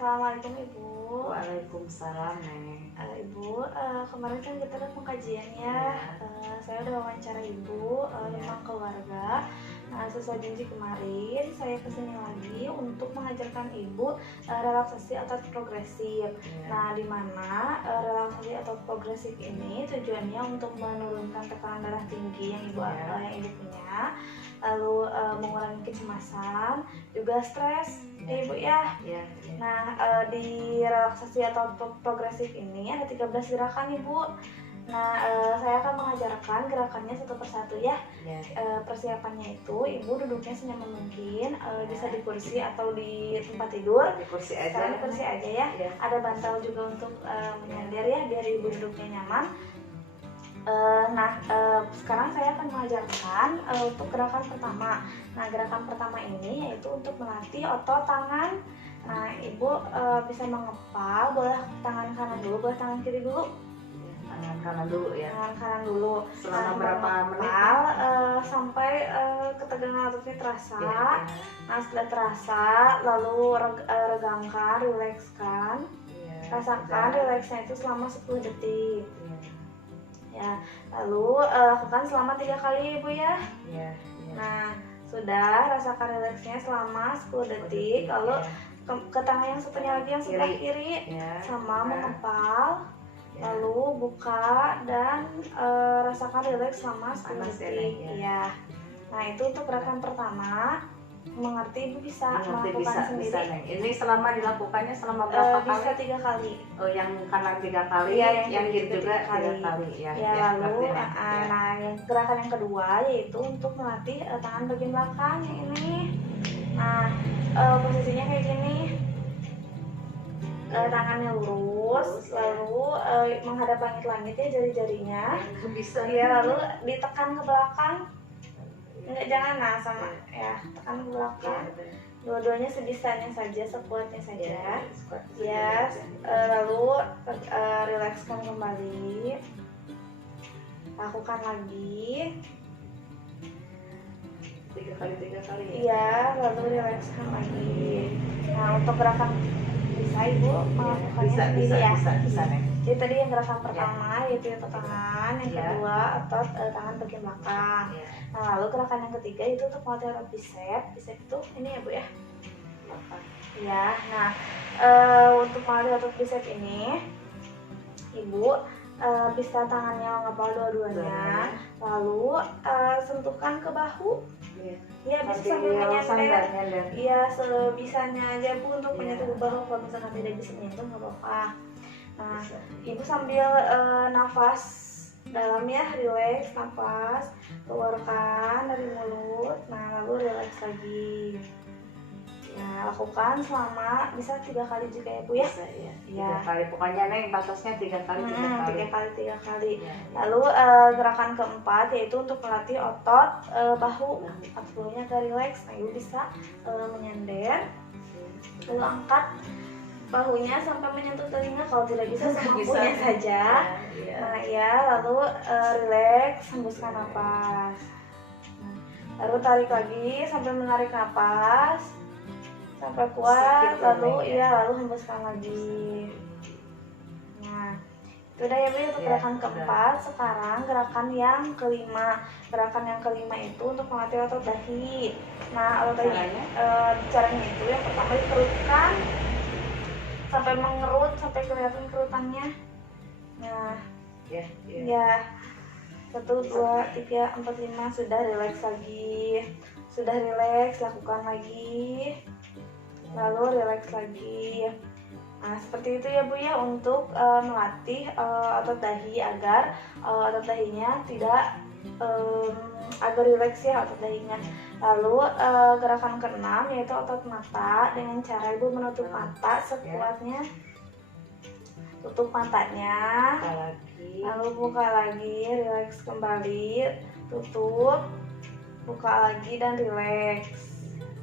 Assalamualaikum Ibu. Waalaikumsalam, Neng. Ibu, kemarin kan kita ada pengkajiannya. Saya udah wawancara Ibu tentang keluarga. Nah, sesuai janji kemarin, saya kesini lagi untuk mengajarkan Ibu relaksasi otot progresif. Nah, di mana relaksasi otot progresif ini tujuannya untuk menurunkan tekanan darah tinggi yang Ibu punya, lalu mengurangi kecemasan, juga stres, Ibu ya. Nah, di relaksasi atau progresif ini ada 13 gerakan Ibu. Nah, saya akan mengajarkan gerakannya satu persatu ya. Persiapannya itu Ibu duduknya senyaman mungkin, bisa di kursi atau di tempat tidur. Di kursi aja. Sekarang di kursi aja ya. Ada bantal juga untuk menyender ya, biar Ibu duduknya nyaman. Sekarang saya akan mengajarkan untuk gerakan pertama. Nah, gerakan pertama ini yaitu untuk melatih otot tangan. Nah, Ibu bisa mengepal, boleh tangan kanan dulu, boleh tangan kiri dulu. Tangan kanan dulu ya. Tangan kanan dulu. Selama berapa menit? Sampai ketegangan ototnya terasa. Nah, setelah terasa, lalu regangkan, rilekskan. Rasakan rileksnya itu selama 10 detik. Ya, lalu lakukan selama 3 kali Ibu ya. Nah, sudah rasakan rileksnya selama 10 detik. Lalu ke tangan yang satunya lagi yang sebelah kiri sama mengepal. Lalu buka dan rasakan rileks selama 10 detik. Ya. Nah, itu untuk gerakan pertama. Mengerti Ibu bisa melakukan sendiri. Bisa, Neng. Ini selama dilakukannya selama berapa kali? Bisa 3 kali. Oh, yang kanan 3 kali, yang kiri juga 3 kali. Lalu yang gerakan yang kedua yaitu untuk melatih tangan bagian belakang yang ini. Nah, posisinya kayak gini. Tangannya lurus, lalu menghadap langit-langit ya jari-jarinya. Bisa. Ya, lalu ditekan ke belakang. Jangan sama ya, tekan ke belakang. Dua-duanya sebisanya saja, sekuatnya saja. Lalu rilekskan kembali. Lakukan lagi. 3 kali. Iya, lalu rilekskan lagi. Nah, untuk gerakan bisa Ibu melakukannya sendiri ya. Bisa, Neng. Jadi tadi yang gerakan pertama yaitu otot tangan, yang kedua otot tangan bagian belakang. Nah, lalu gerakan yang ketiga itu untuk melatih otot bicep. Bicep itu ini ya Bu ya. Ya, nah untuk melatih otot bicep ini Ibu bisa tangannya mengepal dua-duanya, lalu sentuhkan ke bahu. Ya, bisa sambil menyender. Iya, sebisanya aja Bu untuk menyentuh bahu. Kalau misalkan tidak bisa menyentuh nggak apa-apa. Nah, Ibu sambil nafas dalam ya, rileks, nafas, keluarkan dari mulut. Nah, lalu rileks lagi. Nah, lakukan selama bisa 3 kali juga ya Bu ya. Bisa ya. 3 kali, pokoknya Neng batasnya 3 kali. 3 kali. Lalu gerakan keempat yaitu untuk melatih otot bahu. Bahunya agak rileks. Nah, Ibu bisa menyender. Lalu angkat bahunya sampai menyentuh telinga, kalau tidak bisa semampunya saja. Nah, lalu rileks, hembuskan napas. Lalu tarik lagi sampai menarik napas sampai kuat, lalu hembuskan lagi. Nah, itu udah ya Bu untuk gerakan keempat. Sekarang gerakan yang kelima. Gerakan yang kelima itu untuk melatih otot dahi. Nah, otot dahi caranya itu yang pertama dikerutkan sampai mengerut, sampai kelihatan kerutannya. Nah, 1, 2, 3, 4, 5. Sudah rileks lagi. Sudah rileks, lakukan lagi. Lalu rileks lagi. Nah, seperti itu ya Bu ya untuk melatih otot dahi agar otot dahinya tidak agar rileks ya otot dahinya. Lalu gerakan keenam yaitu otot mata, dengan cara Ibu menutup mata sekuatnya. Tutup matanya, lalu buka lagi, rileks kembali, tutup, buka lagi dan rileks.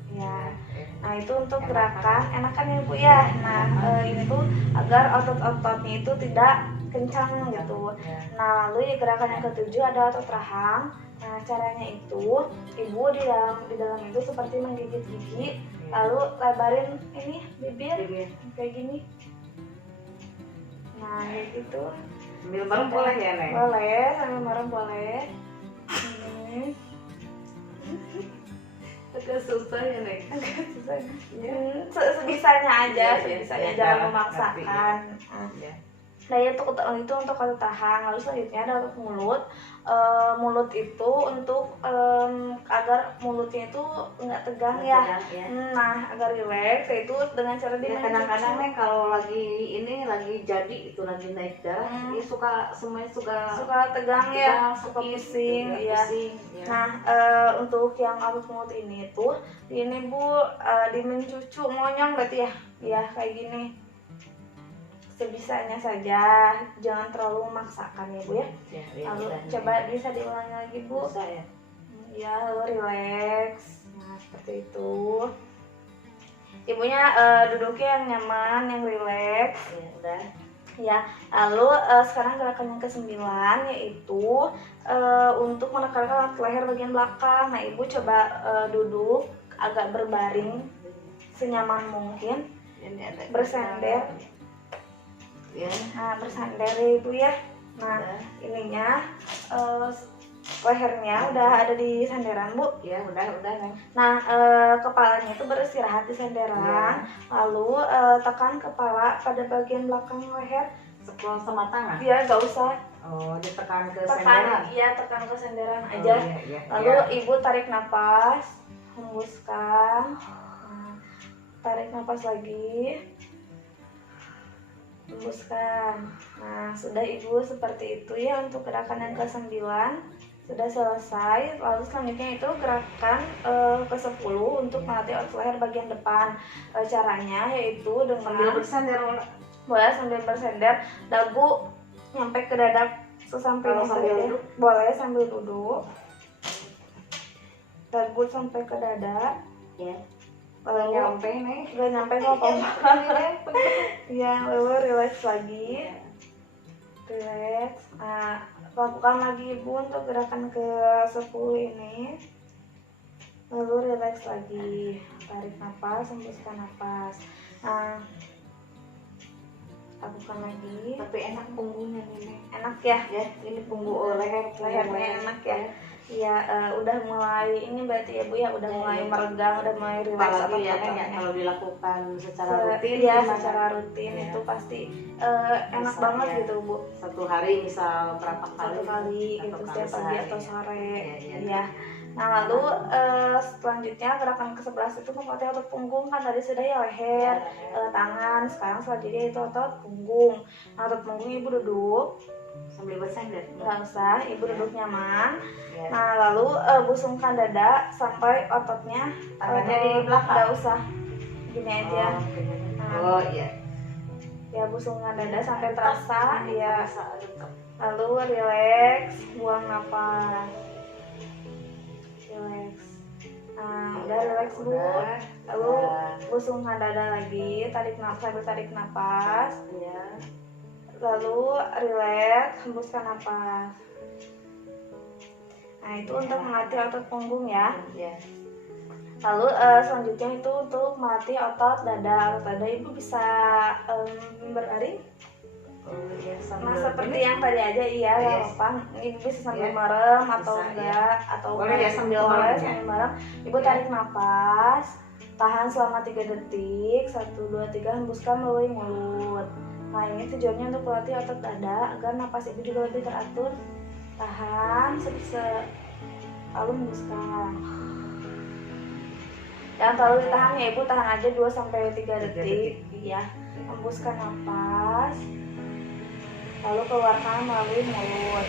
Ya. Nah, itu untuk gerakan enakan ya Bu ya. Nah, ini tuh agar otot-ototnya itu tidak kencang gitu. Nah, lalu gerakan yang ketujuh ada otot rahang. Nah, caranya itu Ibu di dalam itu seperti menggigit gigi, lalu lebarin ini bibir Ibu ya? kayak gini. Nah kayak gitu. Sambil merem boleh ya Neng? Boleh, sambil merem boleh. Agak susah ya Neng. Agak susah. Ya. Sebisanya aja, Iya, sebisanya, iya, jangan iya, memaksakan. Ya. Nah itu untuk otot tahan. Lalu selanjutnya ada otot mulut. Mulut itu untuk agar mulutnya itu nggak tegang ya. Nah agar rileks itu dengan cara Ya, kadang-kadang nih kalau lagi jadi itu lagi naik darah, ya semuanya suka tegang ya, suka sakit, pusing ya, ya. pusing, ya. Nah untuk yang otot mulut ini tuh ini Bu dimencucu monyong berarti ya, ya kayak gini. Sebisanya saja, jangan terlalu memaksakan ya Bu ya. Lalu coba bisa diulangi lagi Bu. Bisa ya. Ya, lalu relax. Nah seperti itu. Ibunya duduknya yang nyaman, yang relax. Ya udah. Ya, lalu sekarang gerakan yang ke-9 yaitu untuk menekankan leher bagian belakang. Nah Ibu coba duduk agak berbaring senyaman mungkin, bersender. Ya. Nah bersandar ya Ibu ya. Nah ininya lehernya udah ada di sandaran Bu. Ya udah Neng. Nah kepalanya itu beristirahat di sandaran Ya. Lalu tekan kepala pada bagian belakang leher. Sepuluh sama tangan? Iya gak usah. Oh ditekan ke sandaran? Iya tekan ke sandaran aja. Iya. Lalu Ibu tarik nafas, hembuskan. Nah, tarik nafas lagi, hembuskan. Nah sudah Ibu seperti itu ya untuk gerakan yang ke-9 sudah selesai. Lalu selanjutnya itu gerakan ke-10 untuk melatih otot leher bagian depan. Caranya yaitu dengan bersandar. Boleh sambil bersender, dagu nyampe ke dada sesampainya sambil duduk? Boleh sambil duduk, dagu sampai ke dada. Ya. Lalu Nyampe nih. gak nyampe kok apa. Ya lalu relax lagi, relax. Nah lakukan lagi Ibu untuk gerakan ke-10 ini. Lalu relax lagi, tarik nafas, hembuskan nafas. Nah lakukan lagi. Tapi enak punggungnya nih. Enak ya? Ya, ini punggung lehernya enak ya. Iya, udah mulai ini berarti ya Bu ya, udah mulai meregang, udah mulai rileks apalagi ya kalau dilakukan secara rutin. Iya, secara rutin ya. Itu pasti enak bisa, banget ya. gitu Bu. Satu hari misal berapa kali? Satu kali gitu setiap pagi sehari. atau sore. Iya. Ya. Nah lalu selanjutnya gerakan ke-11 itu melatih otot punggung. Kan tadi sudah ya leher, tangan. Sekarang selanjutnya itu otot punggung. Nah otot punggung Ibu duduk sambil bersandar. Nggak usah, Ibu duduk nyaman. Ya. Nah lalu busungkan dada sampai ototnya tangannya di belakang. Nggak usah, gini aja. Oh iya. Ya busungkan dada sampai terasa. Ya. Lalu relax, buang nafas. Relax. Nah udah relax Bu. Lalu busungkan dada lagi, sambil tarik nafas. Ya. Lalu relax, hembuskan nafas. Nah itu untuk melatih otot punggung ya. Lalu selanjutnya itu untuk melatih otot dada. Otot dada Ibu bisa berbaring. Nah seperti yang tadi aja iya nggak apa-apa. Ibu bisa sambil merem atau enggak atau boleh ya sambil merem. Ibu tarik nafas, tahan selama 3 detik, 1, 2, 3, hembuskan melalui mulut. Nah ini tujuannya untuk melatih otot dada agar napas Ibu juga lebih teratur. Tahan, lalu hembuskan. Jangan terlalu ditahan ya Ibu, tahan aja 2-3 detik. Ya, hembuskan nafas. Lalu keluarkan melalui mulut.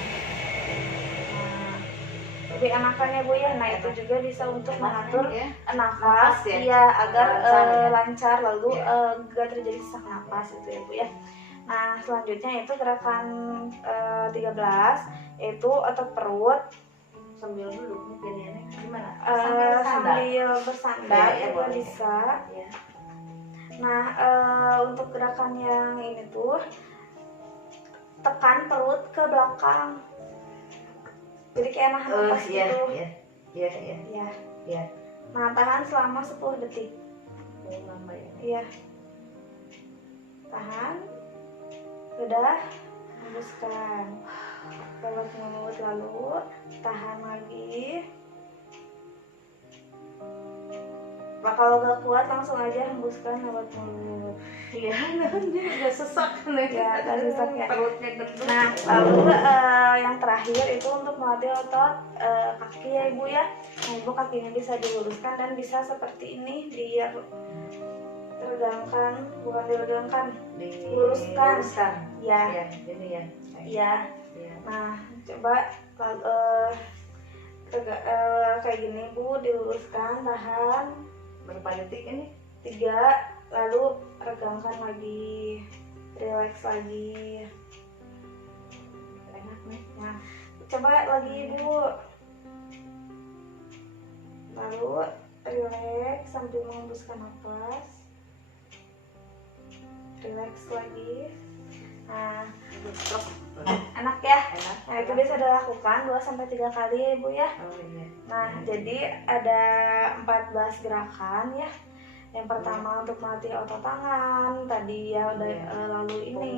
Nah, lebih enakan ya Bu ya. Nah itu juga bisa untuk mengatur nafas ya agar lancar, lalu gak terjadi sesak nafas itu ya Bu ya. Nah selanjutnya itu gerakan 13 yaitu otot perut. Sambil duduk nih giniannya gimana? Sambil bersandar ya, juga bisa. Ya. Nah untuk gerakan yang ini tuh tekan perut ke belakang. Jadi kayak nahan nafas gitu. Iya. Nah tahan selama 10 detik. Lama ya. Iya. tahan, sudah, hembuskan lewat mulut, lalu tahan lagi. Kalau gak kuat langsung aja hembuskan lewat mulut. Iya, nggak sesak nih. Ya, gak sesak ya. Perutnya gendut. Nah, lalu yang terakhir itu untuk melatih otot kaki ya ibu ya. Nah, ibu kakinya bisa diluruskan dan bisa seperti ini, biar diregangkan, bukan diregangkan, diluruskan. Ya. Ya, ini ya. Ya. Nah, coba kayak gini bu, diluruskan, tahan. Berapa detik ini? 3, lalu regangkan lagi, relax lagi. Enak nih. Nah, coba lagi bu, lalu relax sambil menghembuskan nafas, relax lagi. Nah, enak ya. Nah, itu bisa dilakukan 2-3 kali ya ibu ya. Nah, jadi ada 14 gerakan ya. Yang pertama untuk melatih otot tangan tadi ya udah, lalu ini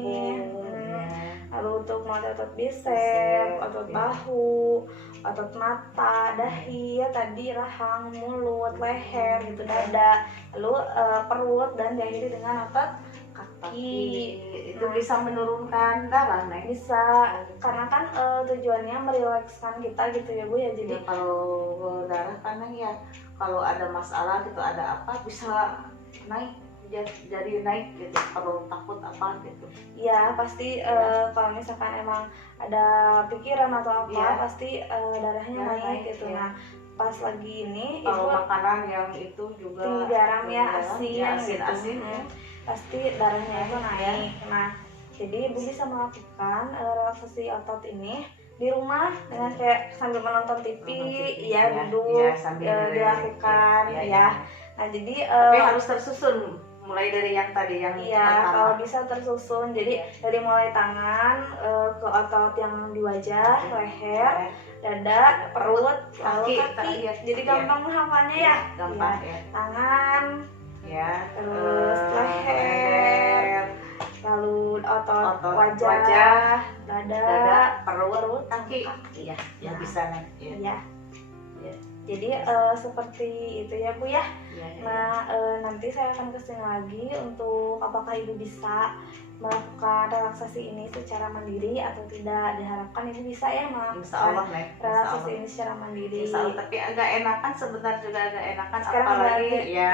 lalu untuk melatih otot bicep, otot bahu, otot mata, dahi ya tadi, rahang, mulut, leher gitu, dada, lalu perut, dan diakhiri dengan otot kaki. Itu bisa menurunkan darah nih. Bisa, karena kan tujuannya merilekskan kita gitu ya bu ya. Jadi ya, kalau darah karena ya kalau ada masalah gitu, ada apa bisa naik, jadi naik gitu, perlu takut apa gitu. Ya pasti kalau misalkan emang ada pikiran atau apa pasti darahnya naik gitu. Nah, pas lagi ini kalau ibu makanan yang itu juga tinggi garam ya, asin gitu, asin pasti darahnya itu naik. Nah, jadi ibu bisa melakukan relaksasi otot ini di rumah dengan kayak sambil menonton TV, ya duduk, dilakukan ya. Nah, jadi tapi harus tersusun mulai dari yang tadi yang pertama. Kalau bisa tersusun, jadi dari mulai tangan ke otot yang di wajah, leher, dada, perut, lalu kaki. Jadi gampang menghafalnya ya. Gampang ya. Tangan, terus leher, lalu otot wajah, dada, perut, kaki. Iya, yang bisa nih. Iya. Jadi seperti itu ya bu ya. Nah, nanti saya akan kesini lagi untuk apakah ibu bisa melakukan relaksasi ini secara mandiri atau tidak. Diharapkan ibu bisa ya melakukan relaksasi ini secara mandiri. Tapi agak enakan sebentar, juga agak enakan sekarang apalagi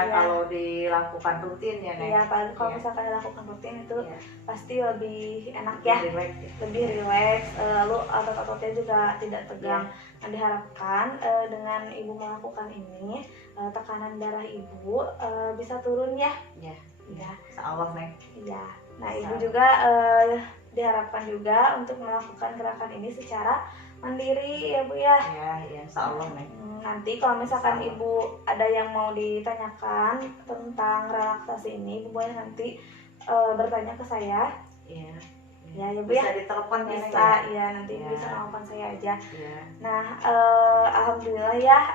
kalau dilakukan rutin ya nih. Iya, apalagi kalau misalkan dilakukan rutin itu pasti lebih enak ya, lebih rileks, lalu otot-ototnya juga tidak tegang. Nah, diharapkan dengan ibu melakukan ini tekanan darah ibu bisa turun ya. Iya. Insyaallah nih. Iya. Nah, ibu juga diharapkan juga untuk melakukan gerakan ini secara mandiri ya bu ya. Iya, insyaallah nih. Nanti kalau misalkan ibu ada yang mau ditanyakan tentang relaksasi ini, ibu boleh nanti bertanya ke saya. Iya. Ya bu bisa ya. ditelepon bisa ya, nanti ibu bisa telepon saya aja. Nah, alhamdulillah ya,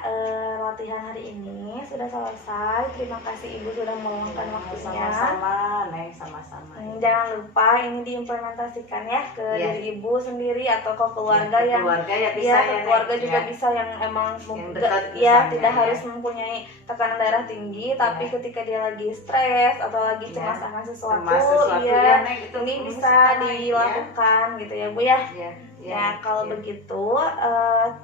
latihan hari ini sudah selesai. Terima kasih ibu sudah meluangkan waktunya. Sama-sama Neng, sama-sama. Jangan lupa ini diimplementasikan ya ke diri ibu sendiri atau ke keluarga yang keluarga juga bisa yang emang tidak harus mempunyai tekanan darah tinggi, tapi ketika dia lagi stres atau lagi cemas akan sesuatu ini bisa dilakukan gitu ya bu ya. Ya, kalau begitu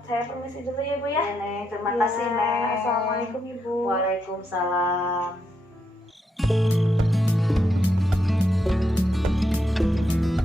saya permisi dulu ya bu ya. Terima kasih Neng. Assalamualaikum ibu. Waalaikumsalam.